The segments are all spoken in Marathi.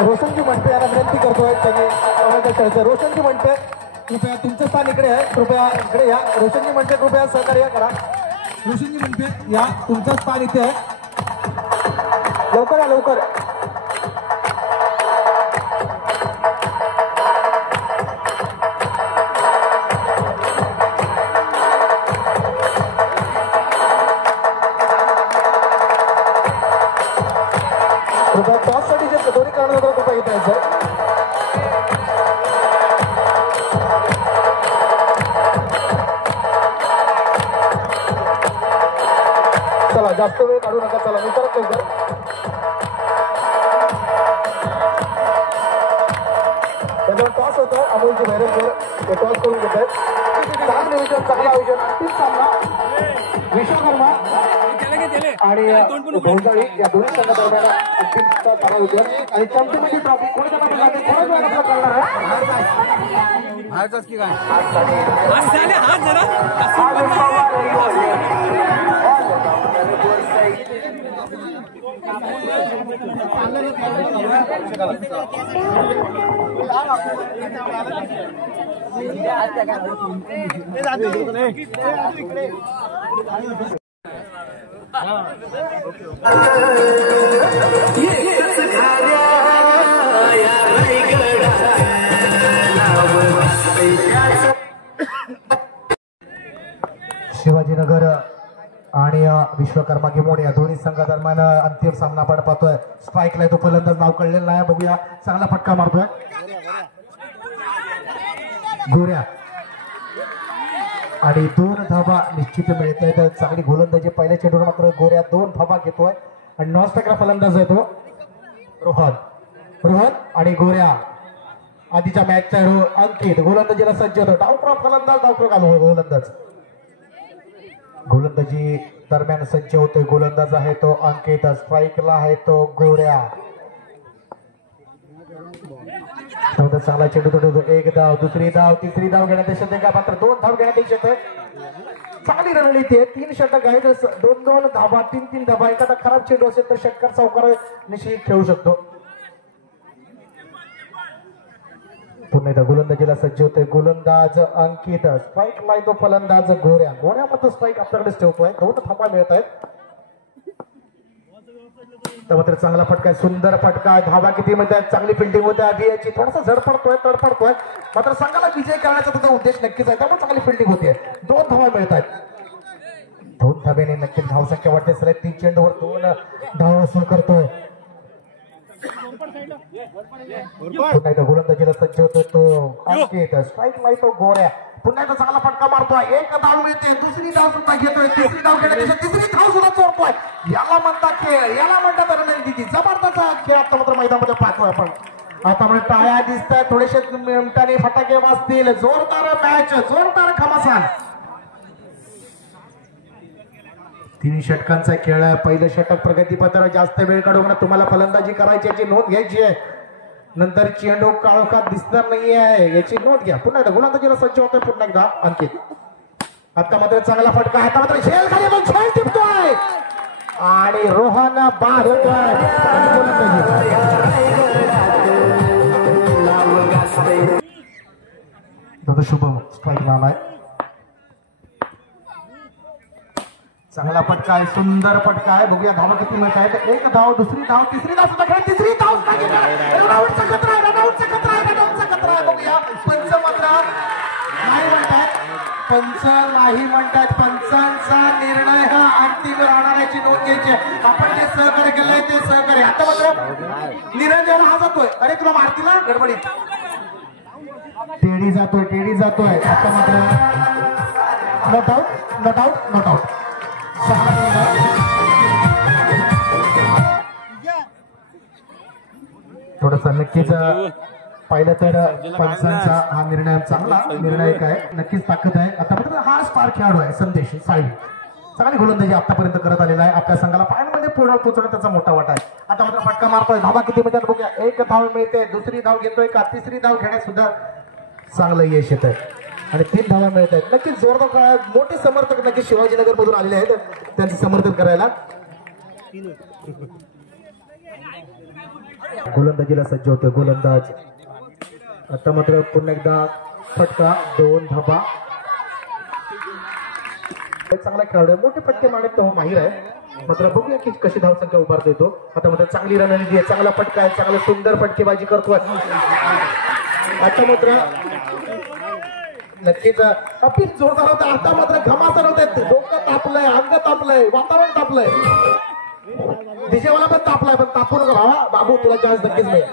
रोशनजी म्हणते याला विनंती करतोय त्यांनी रोशनजी म्हणते कृपया तुमचं स्थान इकडे आहे, कृपया इकडे या. रोशनजी म्हणते कृपया सहकार्य करा. रोशनजी म्हणते या तुमचं स्थान इथे आहे, लवकर या लवकर. कृपया टॉससाठी जे दोन्ही कारण होतं कृपया इथे यायचं. चला जास्त वेळ काढू नका. चला मी परत एकदा त्याच्यावर टॉस होतं अमोलची भैरवकर ते टॉस करून घेत आहेत. चांगलं विजन चांगला विजन. अंतिम सामना विश्वकर्मा आणि भोंजाळी या दोन्ही संघादरम्यान अंतिम सामना विजन आणि चॅम्पियनची ट्रॉफी कोणी त्यांना करणार आहे. हारचाच की काय शिवाजीनगर आणि विश्वकर्मा गिमोड या दोन्ही संघादरम्यान अंतिम सामना आपण पाहतोय. स्ट्राईकला तो फलंदाज नाव कळलेलं नाही. बघूया चांगला फटका मारतोय गोऱ्या आणि 2 धाबा निश्चित मिळत आहेत. चांगली गोलंदाजी पहिल्या चेंडूवर मात्र गोऱ्या 2 धाबा घेतोय आणि नॉनस्ट्राईकला फलंदाज आहे तो रोहन आणि गोऱ्या आधीच्या मॅचचा अंकित गोलंदाजीला सज्ज होतो. डावक्रो फलंदाज डावक्रो घालू गोलंदाज गोलंदाजी दरम्यान सज्ज होतोय. गोलंदाज आहे तो अंकित, स्ट्राईकला आहे तो गोऱ्या. चांगला चेंडू तोडतो. 1 धाव, दुसरी धाव, तिसरी धाव घेण्यात यश का मात्र 2 धाव घेण्यात यश येतोय. चांगली रणनीती आहे. 3 षटक आहेत, 2-2 धाबा, 3-3 धाबा. एखादा खराब चेंडू असेल तर षटकार सावकार निश्चित खेळू शकतो. पुन्हा एकदा गोलंदाजीला सज्ज होतोय गोलंदाज अंकित, स्ट्राईकला तो फलंदाज गोऱ्या. गोऱ्या मात्र स्ट्राईक आपल्याकडेच ठेवतोय. 2 धाबा मिळत आहेत. मात्र चांगला फटका, सुंदर फटका. धाबा किती म्हणतात, चांगली फिल्डिंग होते आधी याची. थोडासा झडपडतोय तडपडतोय मात्र संघाला विजय करण्याचा तुझा उद्देश नक्कीच आहे. त्यामुळे चांगली फिल्डिंग होते. 2 धावा मिळत आहेत. 2 धाब्याने नक्कीच धावसंख्या वाढते. सलग 3 चेंडूवर 2 धावा वसूल करतोय. पुन्हा एकदा गोलंदाजीला सज्ज होतोय तो अंकित, स्ट्राईकला तो गोऱ्या. पुन्हा एकदा चांगला फटका मारतोय. 1 धाव मिळते, दुसरी धाव सुद्धा घेतोय, तिसरी धाव घेण्यापेक्षा तिसरी धाव सुद्धा चोरतोय. याला म्हणतात खेळ, याला म्हणतात रणनीती. जबरदस्त खेळ आता मात्र मैदानामध्ये पाहतोय आपण. आता म्हणजे टाळ्या दिसत आहेत, थोडेसे मिनिटांनी फटाके वाजतील. जोरदार मॅच, जोरदार घमासान. 3 षटकांचा खेळ आहे. पहिलं षटक प्रगतीपत्र. जास्त वेळ काढून तुम्हाला फलंदाजी करायची याची नोंद घ्यायची आहे. नंतर चेंडू काळोखात दिसणार नाहीये याची नोंद घ्या. पुन्हा एकदा गोलंदाजीला सज्ज होतोय पुन्हा एकदा अंकित. आता मात्र चांगला फटका. आता मात्र झेल खाली पण झेल टिपतोय आणि रोहन बाद होतोय. शुभम स्ट्राईक आलाय. चांगला फटका आहे, सुंदर फटका आहे. बघूया धावा किती मिळत आहेत. 1 धाव, दुसरी धाव, तिसरी धाव सुद्धा खेळ, तिसरी धाव रनआउटचा खतरा आहे, रनआउटचा खतरा आहे, रनआउटचा खतरा आहे. बघूया पंच मात्र नाही म्हणतात, पंच नाही म्हणतात. पंचांचा निर्णय हा अंतिम राहणार याची नोंद घ्यायची. आपण जे सहकार्य केलंय ते सहकार्य. आता मात्र निरंजन हा जातोय. अरे तुला मारतील ना गडबडीत. टेडी जातोय, टेडी जातोय. आता मात्र not out, not out, not out. थोडस नक्कीच पाहिलं तर पंचांचा हा निर्णय चांगला निर्णायक आहे, नक्कीच ताकद आहे. आता मात्र हा स्टार खेळाडू आहे संदेश साई, चांगली गोलंदाजी आतापर्यंत करत आलेला आहे. आपल्या संघाला फायनलमध्ये पुढे पोहोचवण्यात त्याचा मोठा वाटा आहे. आता मात्र फटका मारतोय, धावा किती मिळतात बघूया. एक धाव मिळते, दुसरी धाव घेतोय का, तिसरी धाव घेण्यात सुद्धा चांगलं यश येत आहे आणि 3 धावा मिळत आहेत. नक्कीच जोरदार काळात मोठे समर्थक नक्कीच शिवाजीनगर मधून आलेले आहेत त्यांचे समर्थन करायला. गोलंदाजीला सज्ज होते गोलंदाज. आता मात्र पुन्हा एकदा फटका, 2 धावा. चांगला खेळाडू आहे, मोठे फटके मारण्यात तो माहीर आहे. मात्र बघूया की कशी धावसंख्या उभारता येतो. आता मात्र चांगली रणनीती आहे, चांगला फटका आहे, चांगला सुंदर फटकेबाजी करतोय. आता मात्र नक्कीच अपिल जोरदार होता. आता मात्र घमासान होते, डोकं तापलंय, अंग तापलंय, वातावरण तापलंय, दिशेवाला पण तापलाय. पण तापू नका भावा, बाबू तुला चान्स नक्कीच मिळेल.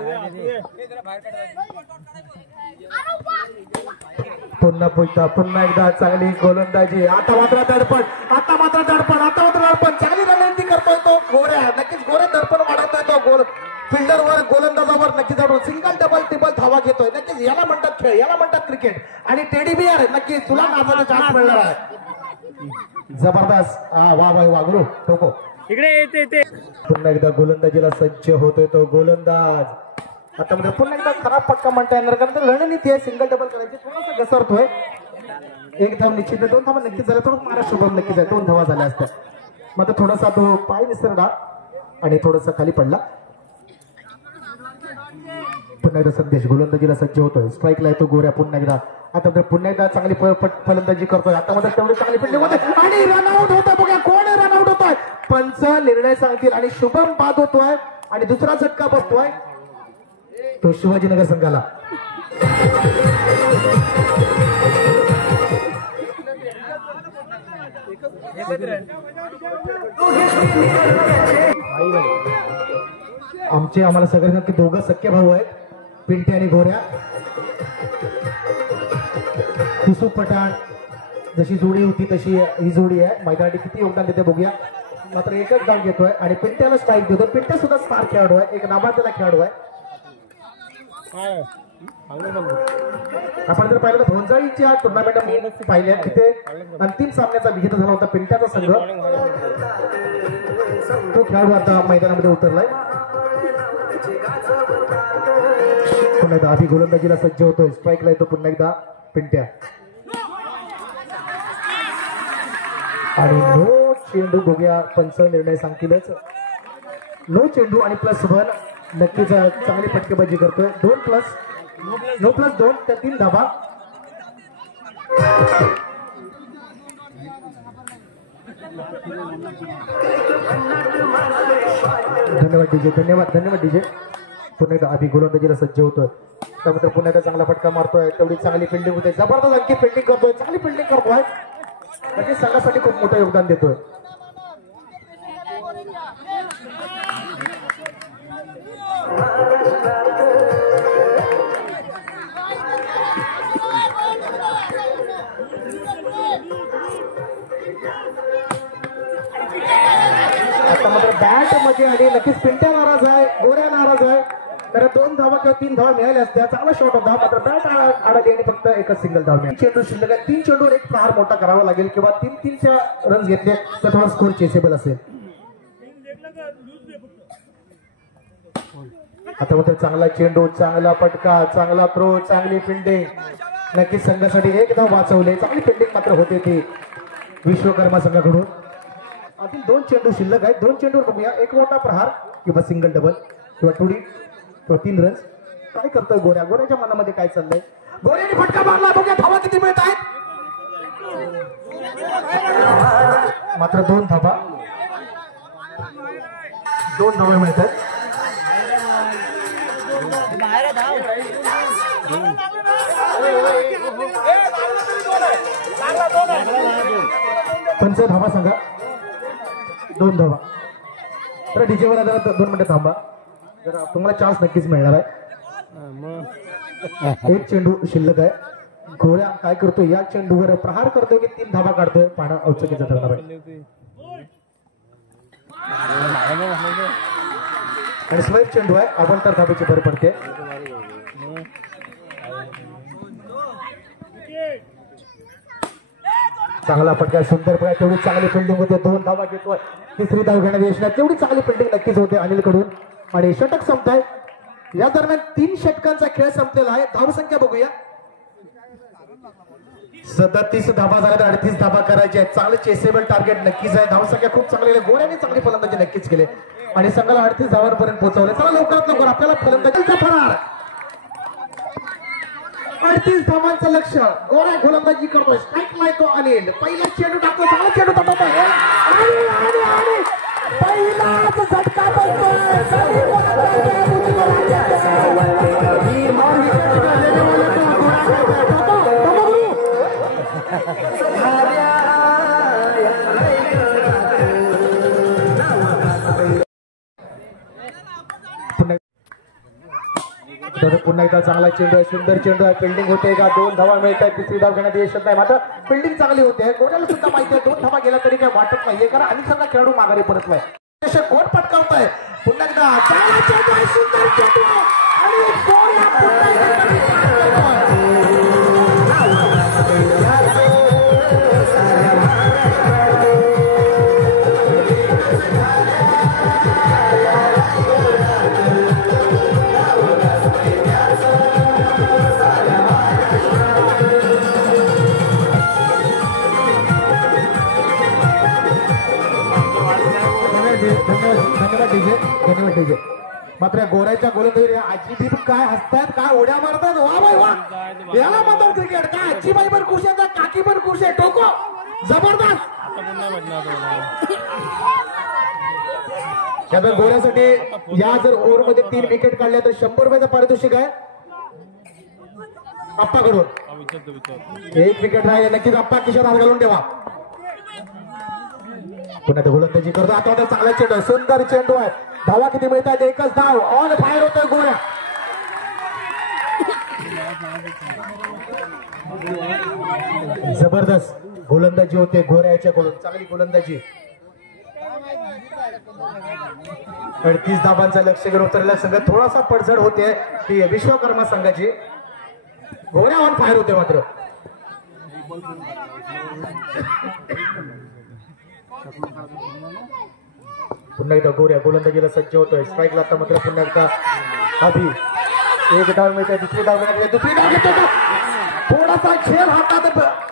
पुन्हा एकदा चांगली गोलंदाजी. आता मात्र दडपण, आता मात्र दडपण, आता मात्र दडपण. चांगली रणनीती करतोय तो गोऱ्या, नक्कीच गोऱ्या दडपण वाढवतोय तो गोल फिल्डरवर, गोलंदाजावर नक्कीच सिंगल डबल टिबल धावा घेतोय. नक्कीच याला म्हणतात खेळ, याला म्हणतात क्रिकेट. आणि टेडी बियर नक्कीच तुला नाचायला चान्स मिळणार आहे. जबरदस्त. वा वा वागलो टोको इकडे येते. पुन्हा एकदा गोलंदाजीला सज्ज होतोय तो गोलंदाज. आता म्हणजे पुन्हा एकदा खराब पट्टा म्हणता येणार, कारण रणनीती आहे सिंगल डबल करायची. थोडासा घसरतोय. 1 धाव निश्चित आहे, 2 धावा नक्कीच झाल्या. थोडं महाराष्ट्र शुभम नक्कीच आहे, 2 धावा झाल्या असत्या. मात्र थोडासा तो पाय निसरला आणि थोडासा खाली पडला. पुन्हा एकदा संदेश गोलंदाजीला सज्ज होतोय, स्ट्राईकला येतो गोऱ्या पुन्हा एकदा. आता पुन्हा एकदा चांगली फलंदाजी करतोय. आता मध्ये तेवढी चांगली फिल्डिंग होते आणि रनआउट होतोय. बघा कोण रनआउट होतोय, पंच निर्णय सांगतील आणि शुभम बाद होतोय आणि दुसरा झटका बसतोय तो शिवाजीनगर संघाला. आम्हाला सगळ्यांना की दोघं सख्खे भाऊ आहेत, पिंटे आणि गोऱ्या. युसुफ पठाण जशी जोडी होती तशी ही जोडी आहे. मैदानात किती योगदान देते बघूया. मात्र एकच धाव घेतोय आणि पिंट्याला स्ट्राईक देतो. पिंट्या सुद्धा स्टार खेळाडू आहे, एक नाबादला खेळाडू आहे. आपण जर पाहिलं तर भोंजाळीच्या टुर्नामेंट पाहिल्या, तिथे अंतिम सामन्याचा विजेता झाला होता पिंट्याचा संघ. तो खेळाडू आता मैदानामध्ये उतरलाय. पुन्हा एकदा आधी गोलंदाजीला सज्ज होतोय, स्ट्राईकला येतो पुन्हा एकदा पिंट्या. आणि नो चेंडू बघूया, पंच निर्णय सांगतीलच. नो चेंडू आणि +1 नक्कीच चांगली फटकेबाजी करतोय. 2+2 त्या 3 धावा. धन्यवाद डीजे, धन्यवाद डीजे. पुन्हा एकदा आधी गोलंदाजीला सज्ज होतोय. त्यानंतर पुन्हा एकदा चांगला फटका मारतोय, तेवढी चांगली फिल्डिंग होते. जबरदस्त आणखी फिल्डिंग करतोय, चांगली फिल्डिंग करतोय, म्हणजे संघासाठी खूप मोठं योगदान देतोय. आता मात्र बॅट मध्ये आणि नक्कीच पिंट्या नाराज आहे, गोऱ्या नाराज आहे. कारण 2 धावा किंवा 3 धावा मिळाल्या असत्या. चांगला शॉट होता, मात्र बॅट अडकली आणि फक्त एकच सिंगल धाव मिळाली. चेंडू शिल्लक आहे, 3 चेंडूवर एक प्रहार मोठा करावा लागेल किंवा 3-3च्या रन्स घेतले तर थोडा स्कोर चेसेबल असेल. आता मात्र चांगला चेंडू, चांगला फटका, चांगला थ्रो, चांगली फिल्डिंग. नक्कीच संघासाठी 1 धाव वाचवले. चांगली फिल्डिंग मात्र होते ती विश्वकर्मा संघाकडून. अजून 2 चेंडू शिल्लक आहेत. 2 चेंडूवर बघूया, एक मोठा प्रहार किंवा सिंगल डबल किंवा टुडी किंवा 3 रन्स. काय करतोय गोऱ्या, गोऱ्याच्या मनामध्ये काय चाललंय. गोऱ्याने फटका मारला, बघूया धावा किती मिळत आहेत. मात्र 2 धावा, 2 धावा मिळत आहेत. पंच धावा सांगा, 2 धावा. तर डीजेवर 2 मिनिटं थांबा, जरा तुम्हाला चान्स नक्कीच मिळणार आहे. 1 चेंडू शिल्लक आहे. गोऱ्या काय करतोय, या चेंडूवर प्रहार करतोय की 3 धावा काढतोय, पाहणं औत्सुक्याचं ठरणार आहे. आणि स्वेप चेंडू आहे, आपण तर धावेची भर पडते. चांगला फटका सुंदर फटका तेवढी चांगली फिल्डिंग होते 2 धावा घेतोय तिसरी धाव घेण्यात यश तेवढी चांगली फिल्डिंग नक्कीच होते अनिल कडून आणि षटक संपताय या दरम्यान 3 षटकांचा खेळ संपलेला आहे धावसंख्या बघूया 37 धावा झाल्या 38 धावा करायचे आहेत चांगले चेसेबल टार्गेट नक्कीच आहे धावसंख्या खूप चांगली आहे गोऱ्याने चांगली फलंदाजी नक्कीच केले आणि संघाला 38 धावांपर्यंत पोहोचवले चला लवकरात लवकर आपल्याला फलंदाजीचा फरार 38 धावांचं लक्ष गोऱ्या गोलंदाजी करतोय स्ट्राईक लायतो अनिल पहिला चेंडू टाकतो चांगला चेंडू टाकतो आणि पहिलाच झटका बसतोय पुन्हा एकदा चांगला चेंडू आहे सुंदर चेंडू आहे फिल्डिंग होते का 2 धावा मिळत आहेत तिसरी धाव घेण्यात यश नाही मात्र फिल्डिंग चांगली होते गोऱ्याला सुद्धा माहिती आहे 2 धावा गेला तरी काही वाटत नाहीये कारण अनेक सगळा खेळाडू माघारी परत नाही गोट पटकावताय पुन्हा एकदा चांगला चेंडू आहे सुंदर चेंडू आणि गोऱ्या पुन्हा एकदा धन्यवाद डीजे मात्र गोऱ्याच्या गोलंदाजी आजीबी काय हसतात काय उड्या मारतात वा बाई वा याला म्हणतात क्रिकेट काय आजीबाई पण खुश आहे काकी पण खुश आहे टोको जबरदस्त त्यामुळे गोऱ्यासाठी या जर ओव्हर मध्ये 3 विकेट काढल्या तर 100 रुपयाचं पारितोषिक आहे आप्पाकडून 1 विकेट राहिले नक्कीच आप्पा किशोर हात घालून ठेवा पुन्हा ते गोलंदाजी करतो आता चांगला चेंडू आहे सुंदर चेंडू आहे धावा किती मिळतात एकच धाव ऑन फायर होतोय गोऱ्या जबरदस्त गोलंदाजी होते गोऱ्याच्या कडून चांगली गोलंदाजी 38 धावांचा लक्ष घेऊन उतरलेला संघ थोडासा पडझड होते ती विश्वकर्मा संघाची गोऱ्या ऑन फायर होते मात्र पुन्हा एकदा गोऱ्या गोलंदाजीला सज्ज होतोय स्ट्राईकला आता मात्र पुन्हा एकदा आधी 1 डाव मिळते दुसरी डाव घेतो थोडासा खेळ हातात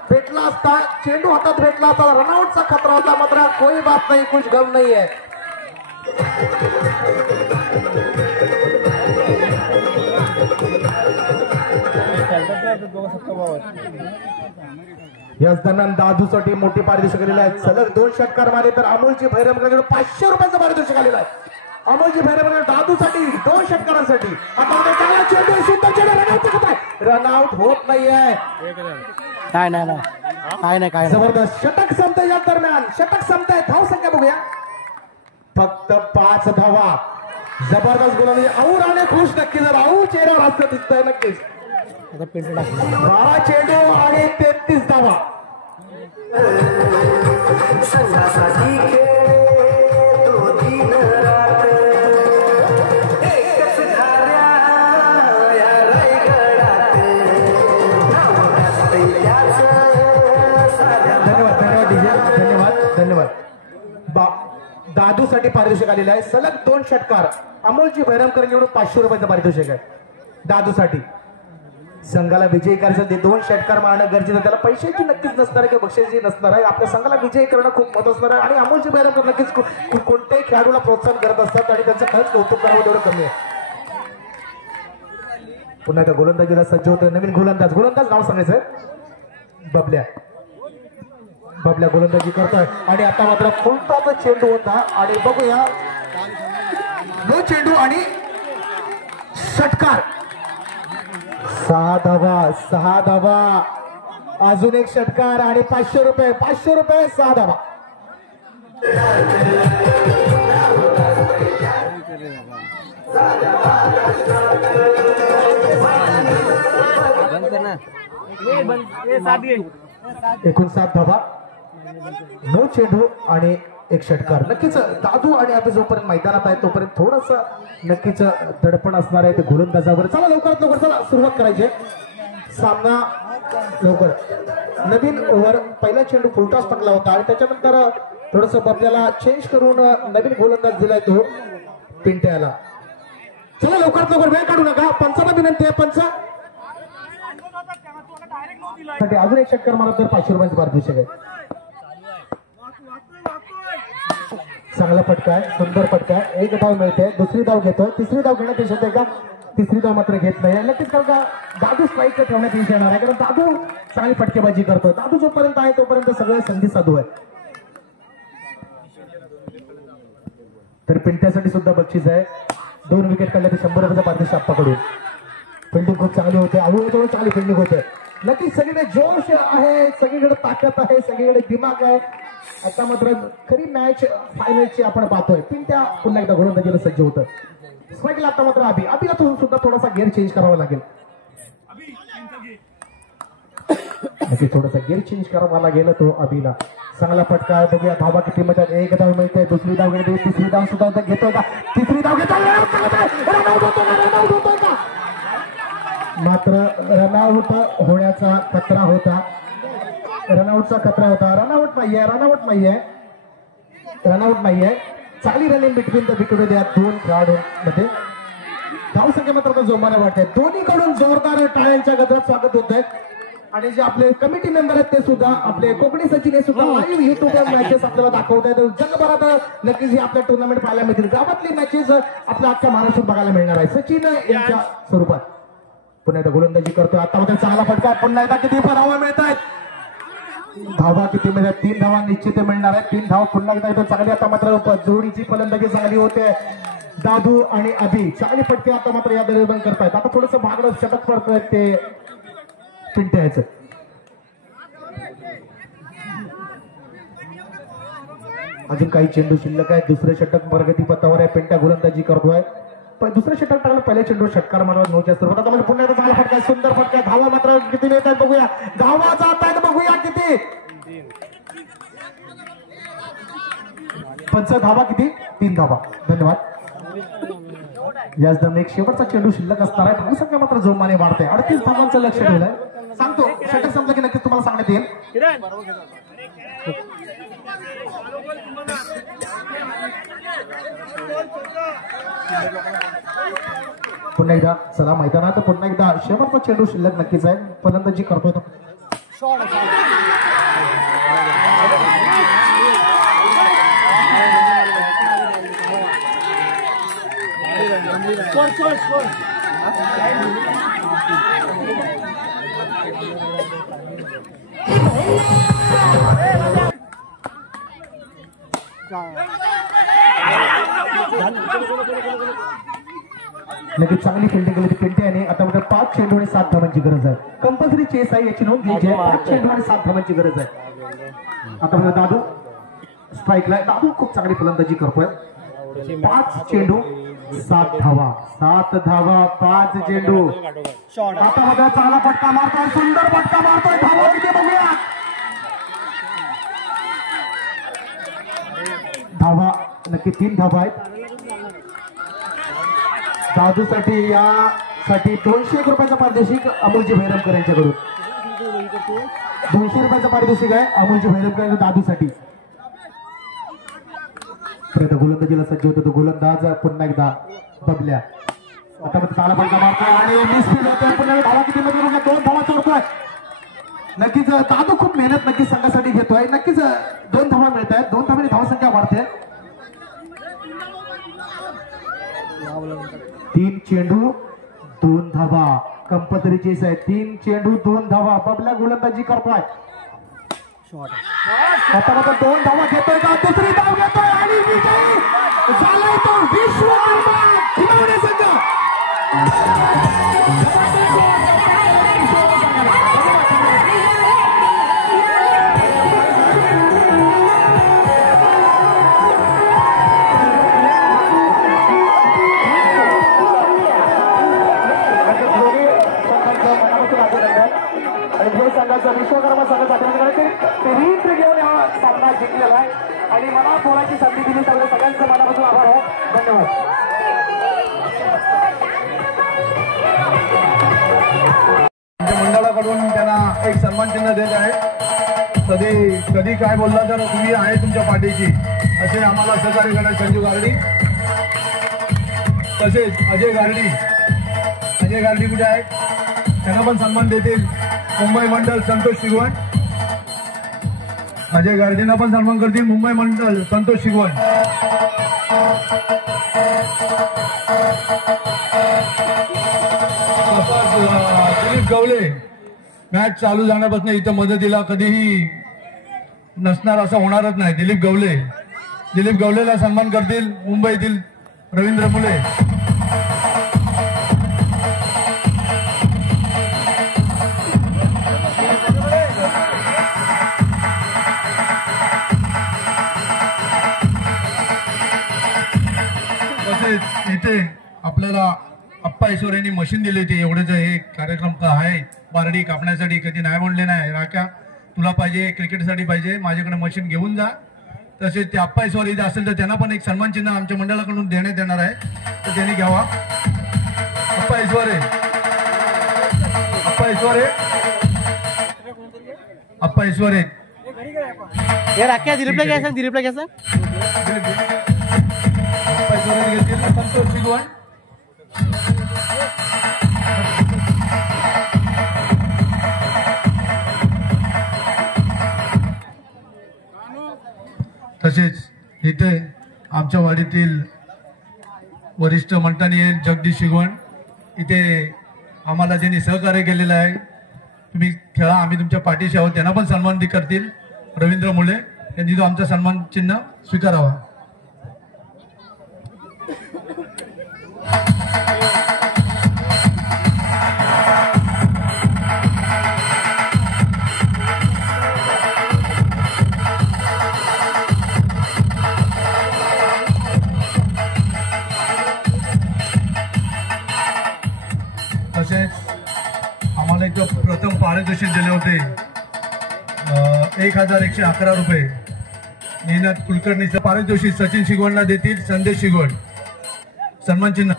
भेटला असता चेंडू हातात भेटला असता रनआउटचा खतरा होता मात्र कोई बात नाही कुछ गम नाही है याच दरम्यान दादूसाठी मोठी पारितोषिक आलेली आहे सलग 2 षटकार मारले तर अमोलची भैरवकडे 500 रुपयाचं पारितोषिक आलेलं आहे अमोलची भैरवकडे दादूसाठी 2 षटकारांसाठी आता चांगला चेंडू सुंदर चेंडू रनआउट होत नाहीये काय जबरदस्त षटक संपतंय या दरम्यान षटक संपतंय धाव संख्या बघूया फक्त 5 धावा जबरदस्त गोलंदाजी आऊर आणि खुश नक्की जर आऊ चेहऱ्यावर हास्य दिसतंय नक्कीच 12 चेंडू आणि 33 धावा धन्यवाद दादूसाठी पारितोषिक आलेलं आहे सलग 2 षटकार अमोलजी भैरमकर निवडून 500 रुपयाचं पारितोषिक आहे दादूसाठी संघाला विजयी करायचं 2 षटकार मारणं गरजेचं त्याला पैशाची नक्कीच नसणार आहे किंवा बक्षिसाची नसणार आहे आपल्या संघाला विजयी करणं खूप महत्त्वाचं असणार आहे आणि अमोलजी भैरमकर नक्कीच कोणत्याही खेळाडूला प्रोत्साहन करत असतात आणि त्यांचं खरंच कौतुक करावं तेवढं कमी आहे पुन्हा त्या गोलंदाजीला सज्ज होतं नवीन गोलंदाज नाव सांगायचं बबल्या गोलंदाजी करतोय आणि आता मात्र फुलटॉचा चेंडू होता आणि बघूया नो चेंडू आणि षटकार 6 धावा अजून 1 षटकार आणि 500 रुपये 6 धावा एकूण 7 धावा 9 चेंडू आणि एक षटकार. नक्कीच दादू आणि आता जोपर्यंत मैदानात आहे तोपर्यंत थोडस नक्कीच दडपण असणार आहे ते गोलंदाजावर. चला लवकरात लवकर चला सुरुवात करायची. सामना लवकर. नवीन ओव्हर पहिला चेंडू फुलटॉस टाकला होता आणि त्याच्यानंतर थोडस आपल्याला चेंज करून नवीन गोलंदाज दिलाय तो पिंट्याला. चला लवकरात लवकर वेळ काढू नका. पंचाला विनंती आहे. पंच अजून एक षटकार मारा तर 500 रुपयांचं पारितोषिक आहे. चांगला फटका आहे. सुंदर फटका आहे. एक धाव मिळते. दुसरी धाव घेतोय. तिसरी धाव घेण्यात यश येते का? तिसरी धाव मात्र घेत नाही. नक्कीच कारण का दादू स्ट्राईक ठेवण्यात यश येणार आहे कारण दादू चांगली फटकेबाजी करतो. दादू जोपर्यंत आहे तोपर्यंत सगळे संधी साधू आहे. तर पिंट्यासाठी सुद्धा बक्षीस आहे. 2 विकेट काढल्या तर 100 रुपयाचा पारितोषिक आप्पाकडून. फिल्डिंग खूप चांगली होते. हळूहळू चांगली फिल्डिंग होते. नक्कीच सगळीकडे जोश आहे. सगळीकडे ताकद आहे. सगळीकडे दिमाग आहे. आता मात्र खरी मॅच फायनलची आपण पाहतोय. पिंट्या पुन्हा एकदा गोलंदाजीला सज्ज होतं. स्ट्राईकला आता मात्र अभिला सुद्धा थोडासा गेअर चेंज करावा लागेल. नक्की थोडासा गेअर चेंज करावा लागेल तो अभिला. चांगला फटका आहे. बघूया धावा किती मिळतात. एक धाव मिळते. दुसरी धाव घेते. तिसरी धाव सुद्धा घेतोय का? तिसरी धाव घेतोय का? मात्र रनआउट होण्याचा खतरा होता. रनआउटचा खतरा होता. रनआउट नाहीये. रनआउट नाहीये. रनआउट नाहीये. चांगली रनिंग बिटवीन द विकेट या दोन खेळाडूंमध्ये. धावसंख्या मात्र जोमाने वाटते. दोन्हीकडून जोरदार टाळ्यांच्या गजरात स्वागत होत आहे. आणि जे आपले कमिटी मेंबर आहेत ते सुद्धा आपले कोकणी सचिन हे सुद्धा लाईव्ह युट्यूबवर मॅचेस आपल्याला दाखवत आहेत. जगभरात नक्कीच ही आपल्या टुर्नामेंट पाहायला मिळतील. गावातली मॅचेस आपल्या आजच्या महाराष्ट्रात बघायला मिळणार आहे. सचिन यांच्या स्वरूपात पुन्हा एकदा गोलंदाजी करतोय. आता मात्र चांगला फटका. पुन्हा एकदा किती धावा मिळत आहेत. धावा किती मिळतात? 3 धावा निश्चित मिळणार आहेत. 3 धाव पुन्हा एकदा चांगली. आता मात्र जोडीची फलंदाजी चांगली होते. दादू आणि अभि चांगली फटके आता मात्र या दरम्यान करतायत. आता थोडंसं भागडं षटक पडतोय ते पिंट्याचं. अजून काही चेंडू शिल्लक आहे. दुसरे षटक प्रगती पथावर आहे. पिंट्या गोलंदाजी करतोय. पण दुसरे षटक टाकलं. पहिल्या चेंडू षटकार मारला 9च्या सुरुवात. आता पुन्हा एकदा चांगला फटका. सुंदर फटका. धावा मात्र किती मिळत आहेत बघूया. धावा जात आहेत बघूया किती. पंच धावा किती? 3 धावा. धन्यवाद. याच दरम्यान एक शेवटचा चेंडू शिल्लक असणार आहे. धावसंख्या मात्र जोमाने वाढते. 38 धावांचं लक्ष ठेवलंय. सांगतो षटक संपलं की नक्कीच तुम्हाला सांगण्यात येईल. पुन्हा एकदा चला मैदानात. पुन्हा एकदा शेवटचा चेंडू शिल्लक नक्कीच आहे. फलंदाजी करतोय तो. नक्की चांगली फिल्डिंग केली पिंट्याने. आता मात्र 5 चेंडू आणि 7 धावांची गरज आहे. कंपल्सरी चेस आहे याची नोंद घ्यायची आहे. 5 चेंडू आणि 7 धावांची गरज आहे. आता मात्र दादू स्ट्राईकला. दादू खूप चांगली फलंदाजी करतोय. 5 चेंडू 7 धावा. 7 धावा 5 चेंडू. आता मात्र चांगला फटका मारतोय. सुंदर फटका मारतोय. धावा किती बघूया. धावा नक्की 3 धावा आहेत. दादूसाठी यासाठी 201 रुपयाचा पारितोषिक अमोलजी भैरवकर यांच्याकडून. 200 रुपयाचा पारितोषिक आहे अमोलजी भैरवकर दादूसाठी. गोलंदाजीला सज्ज होतो तो गोलंदाज. पुन्हा एकदा बबल्या. आता मध्ये चांगला फटका मारतोय आणि मिसफील्ड होतोय. पुन्हा धावा किती मध्ये 2 धावा चोरतोय. नक्कीच दादू खूप मेहनत नक्कीच संघासाठी घेतोय. नक्कीच 2 धावा मिळत आहेत. 2 धावांनी धावसंख्या वाढते. 3 चेंडू 2 धावा. कंपल्सरी चेस आहे. 3 चेंडू 2 धावा. बबल्या गोलंदाजी करतोय. आता मात्र 2 धावा घेतोय का? दुसरी धाव घेतोय आणि विजयी झालाय तो विश्वकर्मा खिलवणे संघ. आणि हे संघाचा विश्वकर्मा संघाचा रीत घेऊन हा सामना जिंकलेला आहे आणि मला बोलायची संधी दिली त्यामुळे सगळ्यांचं मनापासून आभार आहे. धन्यवाद. मंडळाकडून त्यांना एक सन्मान चिन्ह देत आहे. कधी काय बोलला तर तुम्ही आहे तुमच्या पाठीशी असे आम्हाला सहकार्य करणार संजू गारडी. तसेच अजय गारडी कुठे आहेत त्यांना पण सन्मान देतील मुंबई मंडळ संतोष शिगवण. अजय गारडींना पण सन्मान करतील मुंबई मंडळ संतोष शिगवण. दिलीप गवले मॅच चालू जाण्यापासून इथं मदतीला कधीही नसणार असं होणारच नाही. दिलीप गवलेला सन्मान करतील मुंबईतील रवींद्र मुले. तसेच इथे आपल्याला अप्पा ईश्वरेंनी मशीन दिली होती. एवढेच हे कार्यक्रम आहे बारडी कापण्यासाठी. कधी नाही म्हणले नाही राख्या तुला पाहिजे क्रिकेटसाठी पाहिजे माझ्याकडे मशीन घेऊन जा. तसेच ते अप्पा ईश्वर इथे असेल तर त्यांना पण एक सन्मान चिन्ह आमच्या मंडळाकडून देण्यात येणार आहे तर त्यांनी घ्यावा. अप्पा ईश्वरे संतोष शिगवण. तसेच इथे आमच्या वाडीतील वरिष्ठ मंडळी जगदीश शिगवण इथे आम्हाला त्यांनी सहकार्य केलेलं आहे. तुम्ही खेळा आम्ही तुमच्या पाठीशी आहोत. त्यांना पण सन्मान करतील रवींद्र मुले यांनी तो आमचा सन्मान चिन्ह स्वीकारावा. तसेच आम्हाला एक प्रथम पारितोषिक दिले होते 1111 रुपये. निनाद कुलकर्णीचं पारितोषिक सचिन शिगवणला देतील संदेश शिगवण. सन्मान चिन्ह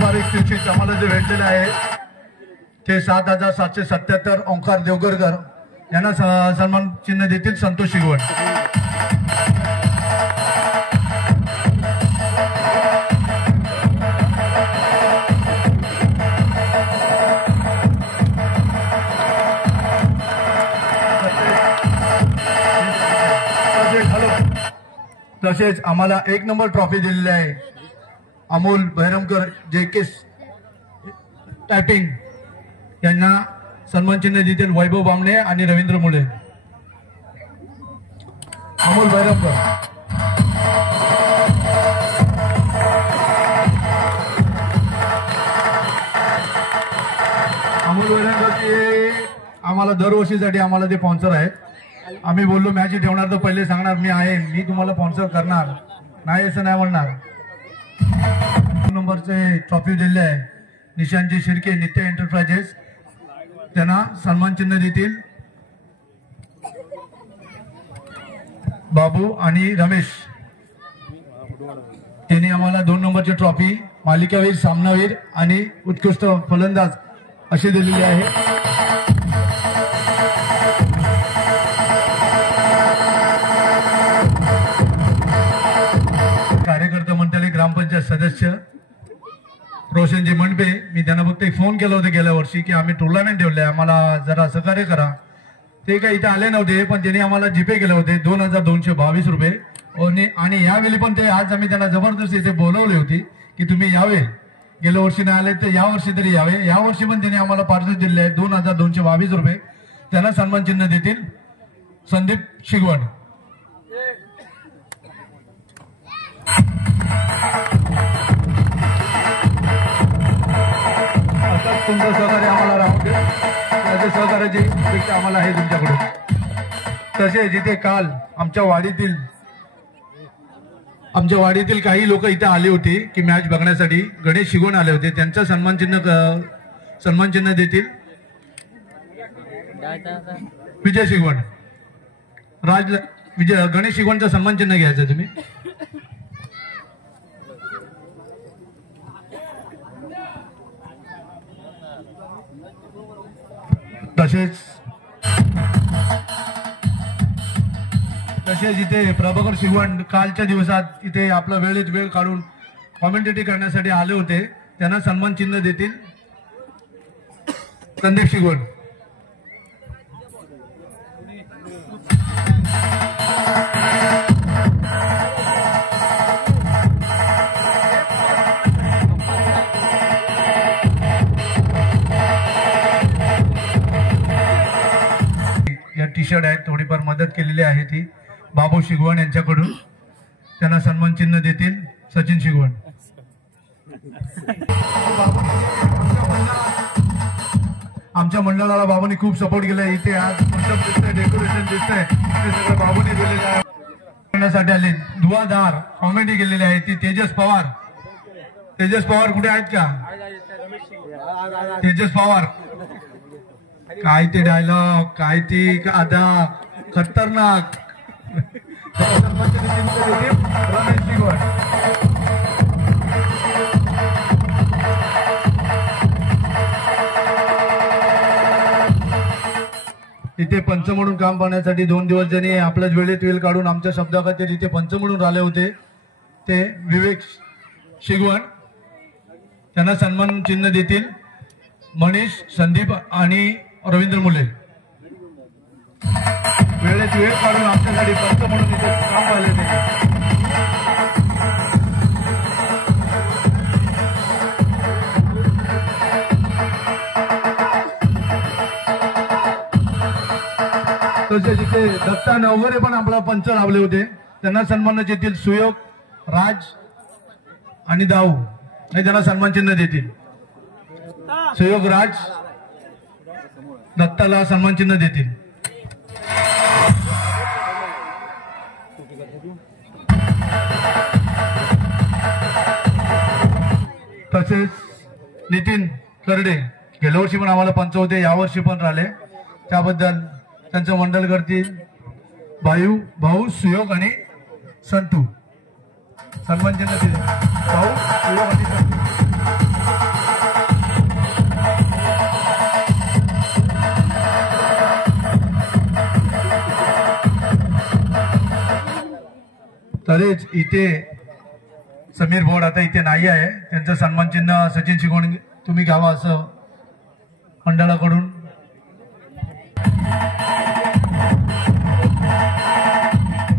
बारीक आम्हाला जे भेटलेलं आहे ते 7777 ओंकार देवगरकर यांना सन्मान चिन्ह देतील संतोष शिगवण. तसेच आम्हाला 1 नंबर ट्रॉफी दिलेली आहे अमोल भैरमकर JK टायपिंग यांना सन्मान चिन्ह देतील वैभव बामणे आणि रवींद्र मुले. अमोल भैरमकर आम्हाला दरवर्षीसाठी आम्हाला ते स्पॉन्सर आहेत. आम्ही बोललो मॅच ठेवणार तर पहिले सांगणार मी आहे मी तुम्हाला स्पॉन्सर करणार नाही असं नाही म्हणणार. नंबरचे ट्रॉफी दिले आहे निशांतजी शिर्के नित्य एंटरप्राइजेस त्यांना सन्मान चिन्ह देतील बाबू आणि रमेश. त्यांनी आम्हाला 2 नंबरची ट्रॉफी मालिकावीर सामनावीर आणि उत्कृष्ट फलंदाज अशी दिलेली आहे. कार्यकर्ता मंडळी ग्रामपंचायत सदस्य रोशनजी मंडपे मी त्यांना फक्त एक फोन केला होता गेल्या वर्षी की आम्ही टुर्नामेंट ठेवले आम्हाला जरा सहकार्य करा. ते काही इथे आले नव्हते पण त्यांनी आम्हाला जीपे केले होते 2222 रुपये. आणि यावेळी पण ते आज आम्ही त्यांना जबरदस्ती इथे बोलवली होती की तुम्ही यावे. गेल्या वर्षी नाही आले तर यावर्षी तरी यावे. यावर्षी पण त्यांनी आम्हाला पारितोषिक दिले आहे 2222 रुपये. त्यांना सन्मान चिन्ह देतील संदीप शिगवण. सुंदर सहकार्य आम्हाला राहू दे. त्याच्या सहकार्याची अपेक्षा आम्हाला आहे तुमच्याकडून. तसे जिथे काल आमच्या वाडीतील काही लोक इथे आले होते की मॅच बघण्यासाठी, गणेश शिगवण आले होते, त्यांचा सन्मान चिन्ह देतील विजय शिगवण. गणेश शिगवणचा सन्मान चिन्ह घ्यायचं तुम्ही. तसेच इथे प्रभाकर शिगवण कालच्या दिवसात इथे आपला वेळ काढून कॉमेंटेटरी करण्यासाठी आले होते, त्यांना सन्मान चिन्ह देतील संदीप शिगवण. या टी शर्ट आहेत, थोडीफार मदत केलेली आहे ती बाबू शिगवण यांच्याकडून, त्यांना सन्मान चिन्ह देतील सचिन शिगवण. आमच्या मंडळाला बाबूंनी खूप सपोर्ट केला. इथे आज मंडप दिसतंय, डेकोरेशन दिसतंय, ते सगळं बाबूंनी दिलेलं आहे. करण्यासाठी आले दुवादार कॉमेडी केलेली आहे ती तेजस पवार. तेजस पवार कुठे आहेत का? तेजस पवार, काय ते डायलॉग, काय ती अदा खतरनाक. इथे पंच म्हणून काम पाहण्यासाठी 2 दिवस ज्यांनी आपल्या वेळेत वेळ काढून आमच्या शब्दाखातीर इथे पंच म्हणून राहिले होते ते विवेक शिगवण, त्यांना सन्मान चिन्ह देतील मनीष, संदीप आणि रवींद्र मुले. वेळेत वेळ काढून आमच्यासाठी पंच म्हणून इथे काम पाहिले ते. तसेच इथे दत्ता नवघरे पण आपला पंच लावले होते, त्यांना सन्मान देतील सुयोग, राज आणि दाऊ, आणि त्यांना सन्मान चिन्ह देतील. सुयोग, राज, दत्ताला सन्मान चिन्ह देतील. तसेच नितीन करडे गेल्या वर्षी पण आम्हाला पंच होते, यावर्षी पण राहिले, त्याबद्दल त्यांचं मंडळ करतील भाऊ, सुयोग आणि संतू. सन्मान चिन्ह दिले भाऊ, सुयोग आणि संतू. तरीच इथे समीर भोड आता इथे नाही आहे, त्यांचं सन्मान चिन्ह सचिन शिगवण तुम्ही घ्यावा असं मंडळाकडून.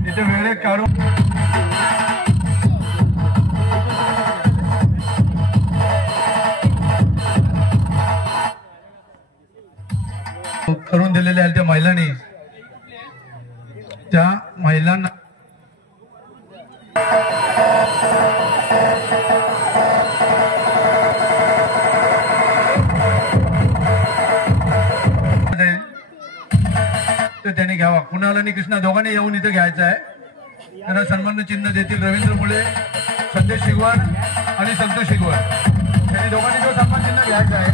इथे वेळेत काढून करून दिलेले आहे त्या महिलांनी, त्या महिलांना त्यांनी घ्यावा. कुणाल आणि कृष्णा दोघांनी येऊन इथे घ्यायचं आहे. त्यांना सन्मान चिन्ह देतील रवींद्र मुळे, संदेश शिगवण आणि संतोष शिगवण. त्यांनी दोघांनी तो सन्मान चिन्ह घ्यायचं आहे.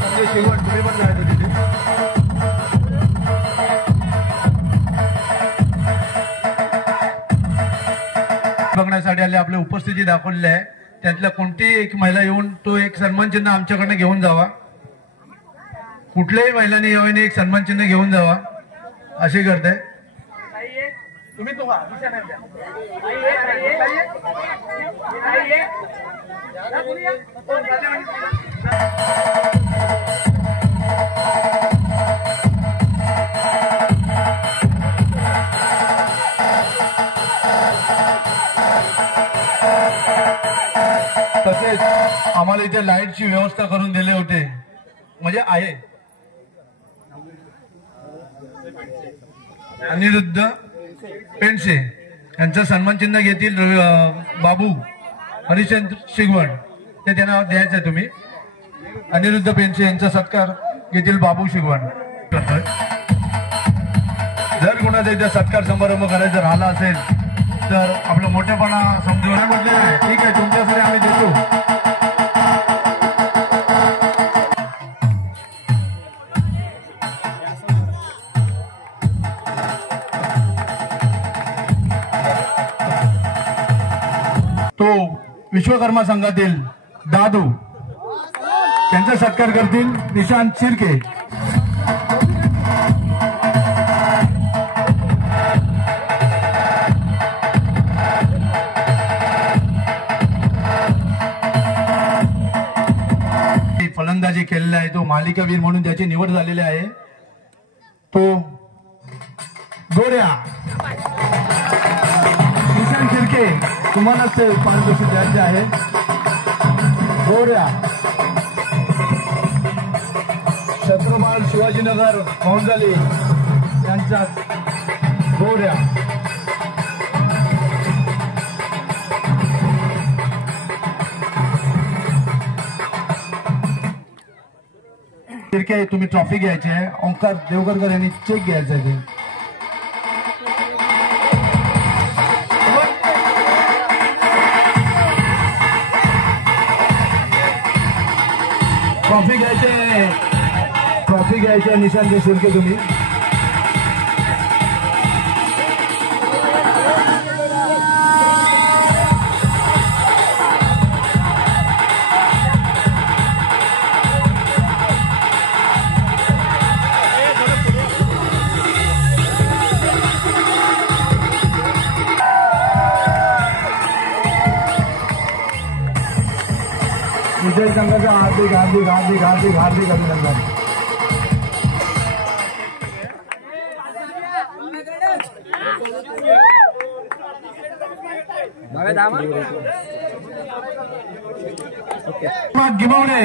संदेश शिगवण तुम्ही पण जायचं तिथे. बघण्यासाठी आले, आपली उपस्थिती दाखवलेली आहे. त्यातल्या कोणतीही एक महिला येऊन तो एक सन्मान चिन्ह आमच्याकडनं घेऊन जावा. कुठल्याही महिलांनी येऊन एक सन्मान चिन्ह घेऊन जावा अशी करते. तुम्ही तो तसेच आम्हाला इथे लाईटची व्यवस्था करून दिली होते, म्हणजे आहे. अनिरुद्ध पेंडसे यांचा सन्मान चिन्ह घेतील बाबू हरिचंद्र शिगवण. ते त्यांना द्यायचं तुम्ही. अनिरुद्ध पेंडसे यांचा सत्कार घेतील बाबू शिगवण. जर कोणाचा इथे सत्कार समारंभ करायचा राहिला असेल तर आपलं मोठेपणा समजून म्हटलं ठीक आहे तुमच्यासाठी आम्ही देतो. तो विश्वकर्मा संघातील दादू त्यांचा सत्कार करतील निशांत शिर्के. फलंदाजी केलेला आहे तो मालिकावीर म्हणून त्याची निवड झालेली आहे. तो गोऱ्या निशांत शिर्के तुम्हालाच ते पारितोषिक द्यायचे आहे. गोऱ्या छत्रबाल शिवाजीनगर मोंजाली यांच्या गोऱ्या. शिर्के तुम्ही ट्रॉफी घ्यायची आहे. ओंकार देवगरकर यांनी चेक घ्यायचा आहे. ट्रॉफी घ्यायचे निशांत शिर्के तुम्ही. विजय संघाचा हार्दिक हार्दिक हार्दिक हार्दिक हार्दिक अभिनंदन. गिबवणे